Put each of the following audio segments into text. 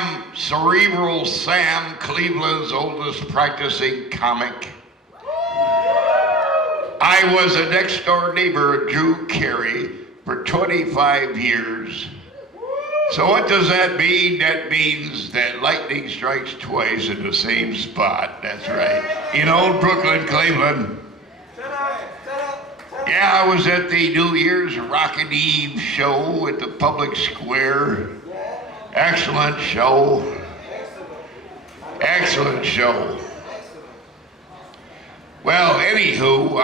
am Cerebral Sam, Cleveland's oldest practicing comic. I was a next-door neighbor of Drew Carey for 25 years. So what does that mean? That means that lightning strikes twice in the same spot. That's right. In old Brooklyn, Cleveland. Yeah, I was at the New Year's Rockin' Eve show at the public square. Excellent show. Excellent show. Well, anywho,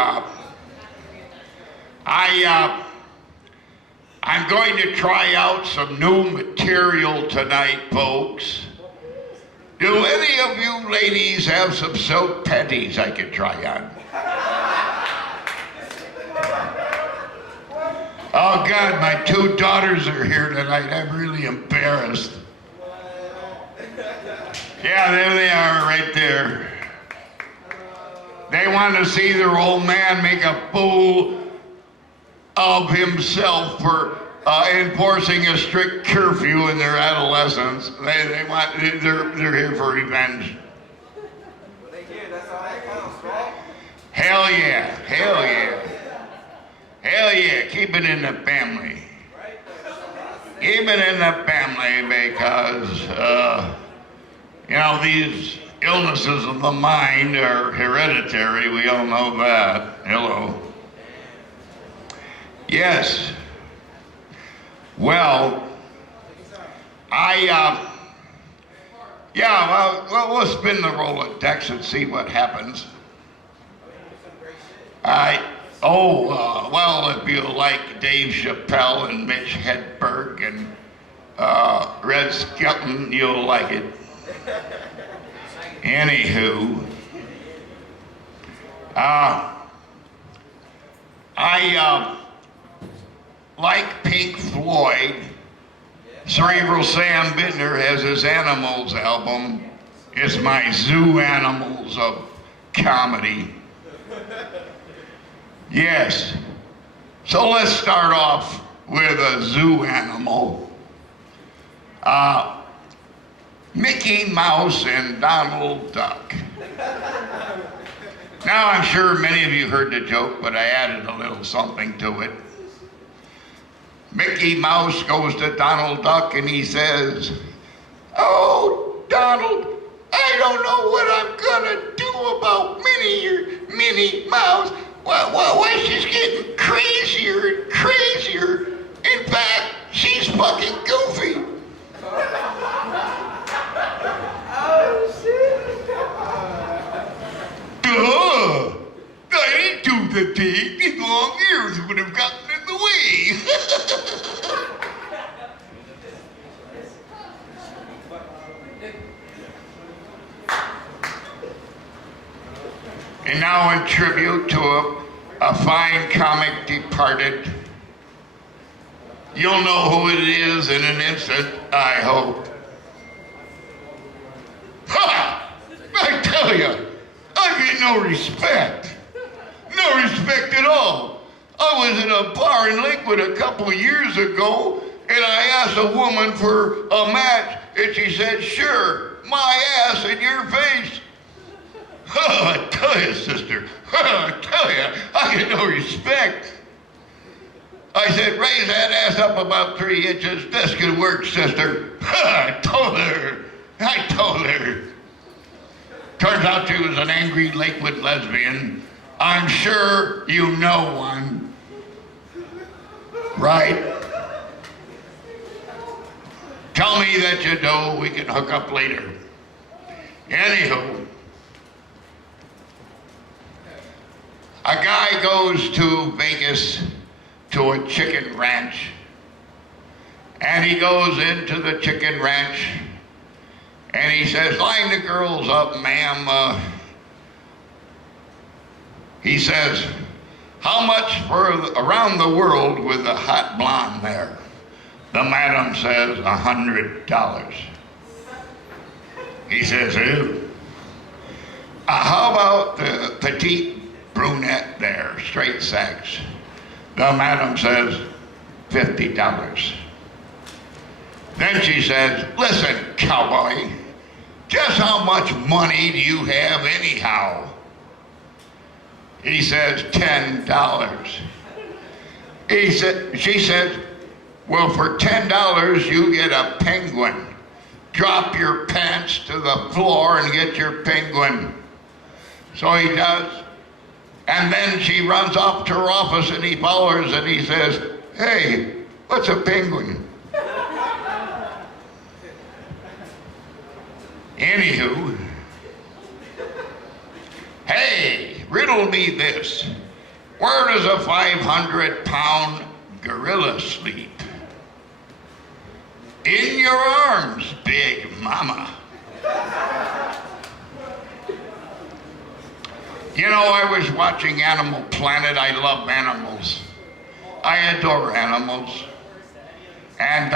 I'm going to try out some new material tonight, folks. Do any of you ladies have some silk panties I can try on? Oh God, my two daughters are here tonight. I'm really embarrassed. Yeah, there they are right there. They want to see their old man make a fool of himself for enforcing a strict curfew in their adolescence. They're here for revenge. That's all that counts, right? Hell yeah, hell yeah. Hell yeah, keep it in the family. Keep it in the family because, these illnesses of the mind are hereditary. We all know that. Hello. Yes. Well, we'll spin the Rolodex and see what happens. If you like Dave Chappelle and Mitch Hedberg and Red Skelton, you'll like it. Anywho, I like Pink Floyd. Cerebral Sam Bittner has his Animals album. It's my zoo animals of comedy. Yes. So let's start off with a zoo animal. Mickey Mouse and Donald Duck. Now I'm sure many of you heard the joke, but I added a little something to it. Mickey Mouse goes to Donald Duck and he says, "Oh, Donald, I don't know what I'm gonna do about Minnie Mouse. Why she's getting crazier and crazier. In fact, she's fucking goofy." Oh, shit. Duh! I didn't do the thing. These long ears would have gotten in the way. And now in tribute to a fine comic departed. You'll know who it is in an instant, I hope. Ha! I tell you, I get no respect. No respect at all. I was in a bar in Lakewood a couple years ago, and I asked a woman for a match, and she said, "Sure, my ass in your face." I tell you, sister, I tell you, I get no respect. I said, "Raise that ass up about 3 inches. This could work, sister." I told her. Turns out she was an angry Lakewood lesbian. I'm sure you know one. Right? Tell me that you do, we can hook up later. Anywho, a guy goes to Vegas to a chicken ranch, and he goes into the chicken ranch, and he says, "Line the girls up, ma'am." He says, "How much for around the world with the hot blonde there?" The madam says, $100. He says, "Ew. How about the petite brunette there, straight sex?" The madam says, $50. Then she says, listen, cowboy, just how much money do you have anyhow? He says, $10. She says, well, for $10 you get a penguin. Drop your pants to the floor and get your penguin. So he does. And then she runs off to her office and he follows and he says, hey, what's a penguin? Anywho, hey, riddle me this. Where does a 500-pound gorilla sleep? In your arms, big mama. You know, I was watching Animal Planet. I love animals. I adore animals. And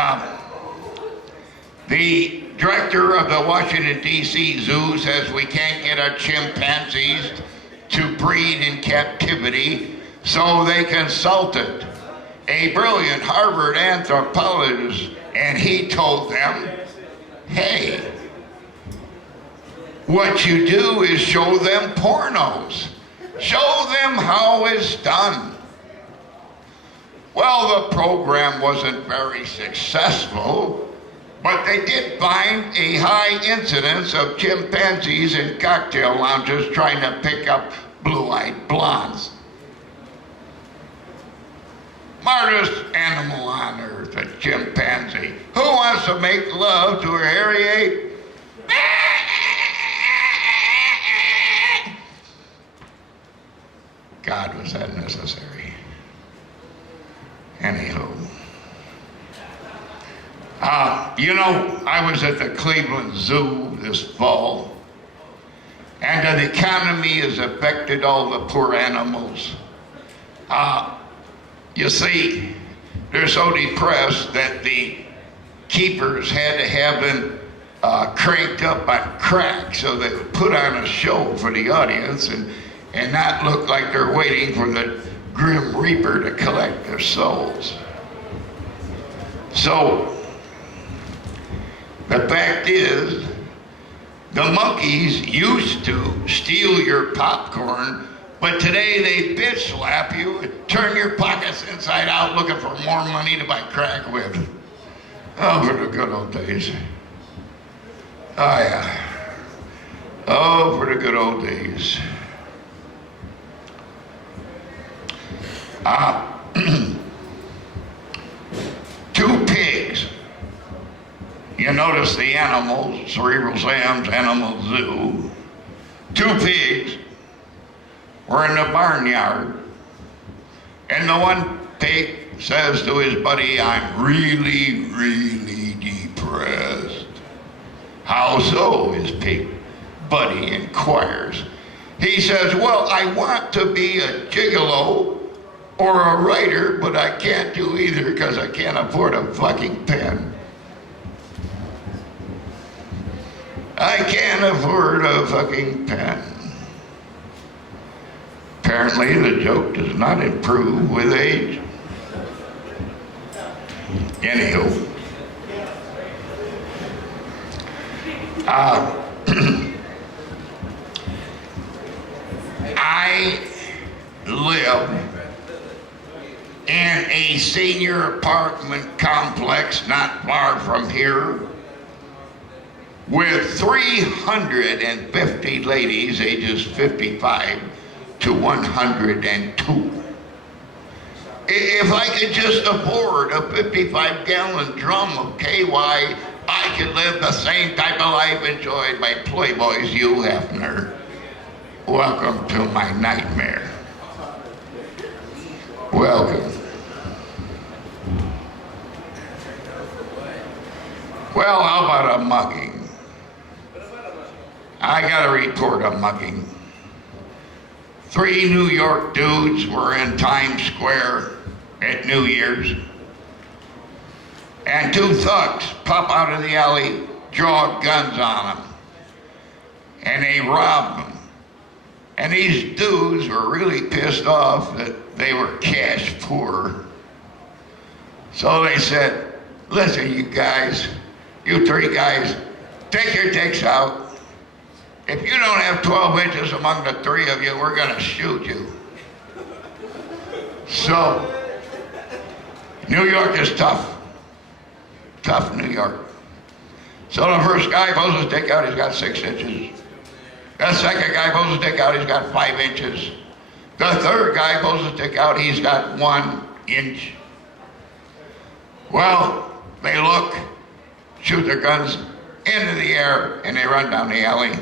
the director of the Washington, D.C. Zoo says we can't get our chimpanzees to breed in captivity, so they consulted a brilliant Harvard anthropologist, and he told them, hey, what you do is show them pornos. Show them how it's done. Well, the program wasn't very successful, but they did find a high incidence of chimpanzees in cocktail lounges trying to pick up blue-eyed blondes. Smartest animal on earth, a chimpanzee. Who wants to make love to a hairy ape? God, was that necessary? Anywho. You know, I was at the Cleveland Zoo this fall, and the economy has affected all the poor animals. You see, they're so depressed that the keepers had to have them cranked up on crack so they could put on a show for the audience and not look like they're waiting for the Grim Reaper to collect their souls. So, the fact is, the monkeys used to steal your popcorn, but today they bitch slap you and turn your pockets inside out looking for more money to buy crack with. Oh, for the good old days. Oh, yeah. Oh, for the good old days. Two pigs. You notice the animals, Cerebral Sam's Animal Zoo. Two pigs were in the barnyard, and the one pig says to his buddy, I'm really, really depressed. How so? His pig buddy inquires. He says, well, I want to be a gigolo or a writer, but I can't do either because I can't afford a fucking pen. I can't afford a fucking pen. Apparently, the joke does not improve with age. Anywho. I live in a senior apartment complex not far from here with 350 ladies ages 55 to 102. If I could just afford a 55-gallon drum of KY, I could live the same type of life enjoyed by Playboy's Hugh Hefner. Welcome to my nightmare. Welcome. Well, how about a mugging? I got a report of mugging. 3 New York dudes were in Times Square at New Year's, and 2 thugs pop out of the alley, draw guns on them, and they rob them. And these dudes were really pissed off that they were cash poor. So they said, listen, you guys, you three guys, take your dicks out. If you don't have 12 inches among the three of you, we're gonna shoot you. So, New York is tough. Tough New York. So the first guy pulls his dick out, he's got 6 inches. The second guy pulls his dick out, he's got 5 inches. The third guy pulls his dick out, he's got 1 inch. Well, they look, shoot their guns into the air, and they run down the alley.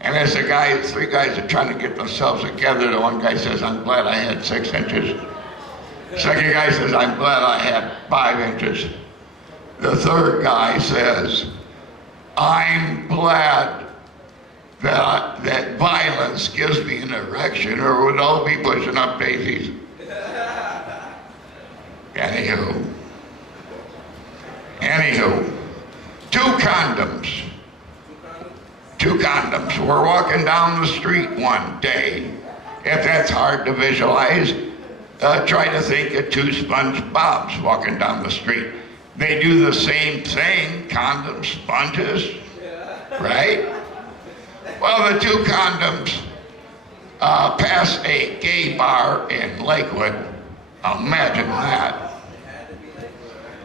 And as the guy, 3 guys are trying to get themselves together, the one guy says, I'm glad I had 6 inches. Second guy says, I'm glad I had 5 inches. The third guy says, I'm glad that violence gives me an erection, or we'd all be pushing up daisies. Anywho, 2 condoms. 2 condoms. We're walking down the street one day. If that's hard to visualize, try to think of 2 SpongeBobs walking down the street. They do the same thing, condoms, sponges, right? Well, the 2 condoms pass a gay bar in Lakewood. Imagine that.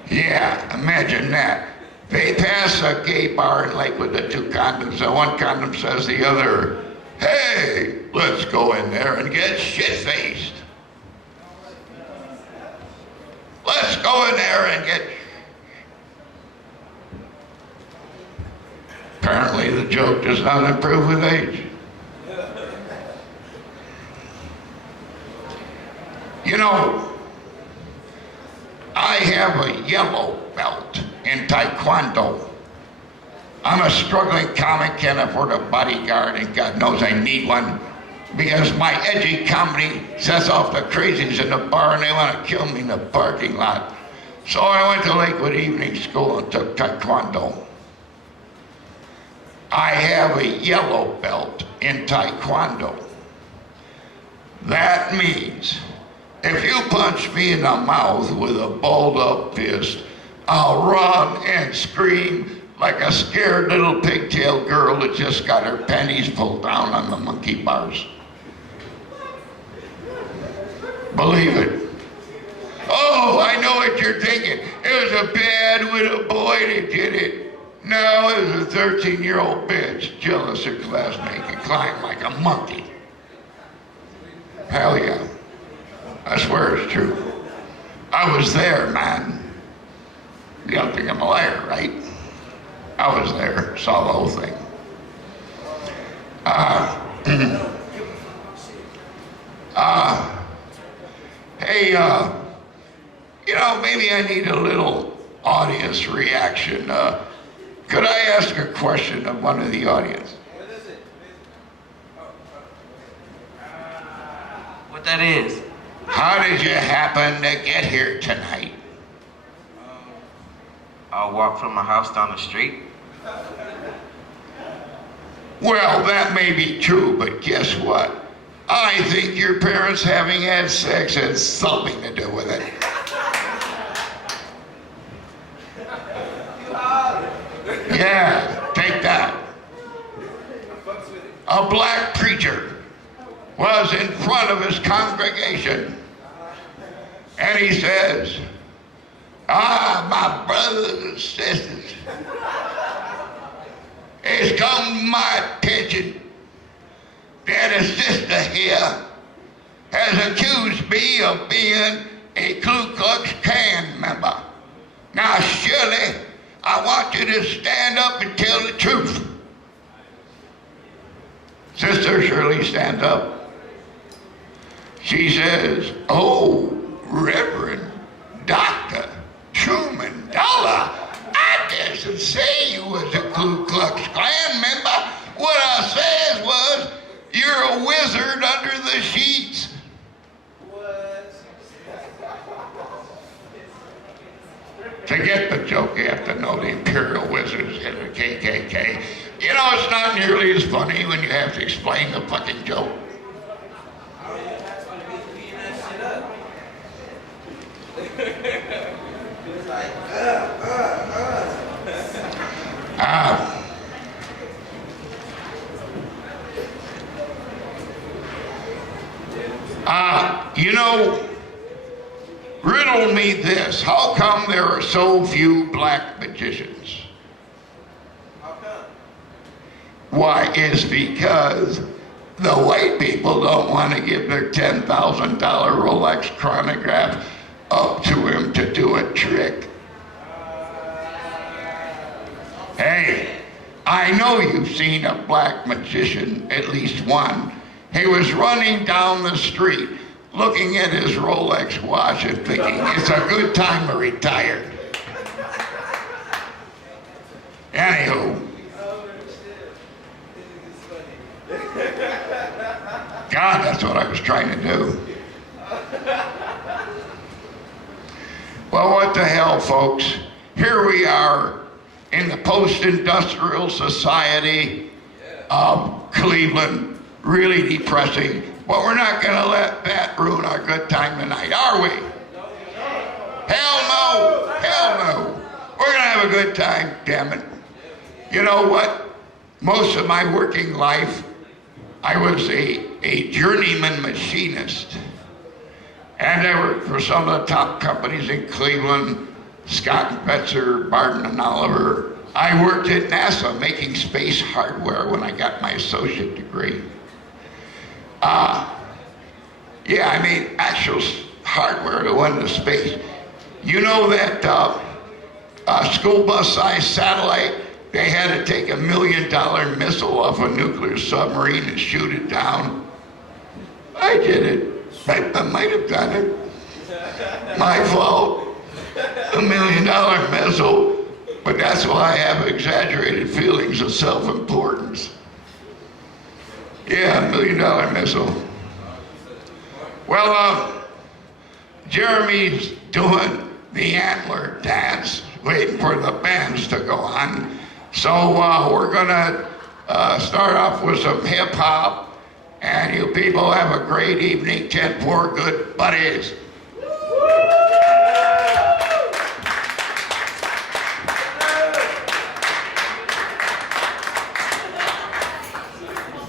Yeah, imagine that. They pass a gay bar in Lakewood, the 2 condoms, and one condom says to the other, hey, let's go in there and get shit-faced. Let's go in there and get... Apparently the joke does not improve with age. You know, I have a yellow belt in Taekwondo. I'm a struggling comic, can't afford a bodyguard, and God knows I need one because my edgy comedy sets off the crazies in the bar and they want to kill me in the parking lot. So I went to Lakewood Evening School and took Taekwondo. I have a yellow belt in Taekwondo. That means if you punch me in the mouth with a balled up fist, I'll run and scream like a scared little pigtail girl that just got her panties pulled down on the monkey bars. Believe it. Oh, I know what you're thinking. It was a bad little boy that did it. No, it was a 13-year-old bitch, jealous her classmate could climb like a monkey. Hell yeah. I swear it's true. I was there, man. You don't think I'm a liar, right? I was there, saw the whole thing. Hey, you know, maybe I need a little audience reaction. Could I ask a question of one of the audience? What is it? What that is? How did you happen to get here tonight? I walk from my house down the street. Well, that may be true, but guess what? I think your parents having had sex has something to do with it. Yeah, take that. A black preacher was in front of his congregation and he says, my brothers and sisters, it's come to my attention that a sister here has accused me of being a Ku Klux Klan member. Now, Shirley, I want you to stand up and tell the truth. Sister Shirley stands up. She says, oh, Reverend Dr. Truman Dollar, I didn't say you was a Ku Klux Klan member. What I said was, you're a wizard under the sheets. What? To get the joke, you have to know the Imperial Wizards and the KKK. You know, it's not nearly as funny when you have to explain the fucking joke. It's like, You know, riddle me this. How come there are so few black magicians? How come? Why, it's because the white people don't want to give their $10,000 Rolex chronograph up to him to do a trick. Hey, I know you've seen a black magician, at least one. He was running down the street looking at his Rolex watch and thinking it's a good time to retire. Anywho, God, that's what I was trying to do. Well, what the hell, folks? Here we are in the post-industrial society of Cleveland, really depressing. But we're not going to let that ruin our good time tonight, are we? Hell no! Hell no! We're going to have a good time, damn it. You know what? Most of my working life, I was a journeyman machinist. And I worked for some of the top companies in Cleveland, Scott and Betzer, Barton and Oliver. I worked at NASA making space hardware when I got my associate degree. Yeah, I made actual hardware that went into space. You know that school bus-sized satellite, they had to take $1 million missile off a nuclear submarine and shoot it down? I did it. I might have done it. My fault. $1 million missile. But that's why I have exaggerated feelings of self-importance. Yeah, $1 million missile. Well, Jeremy's doing the antler dance, waiting for the bands to go on. So we're gonna start off with some hip hop, and you people have a great evening. 10-4 good buddies.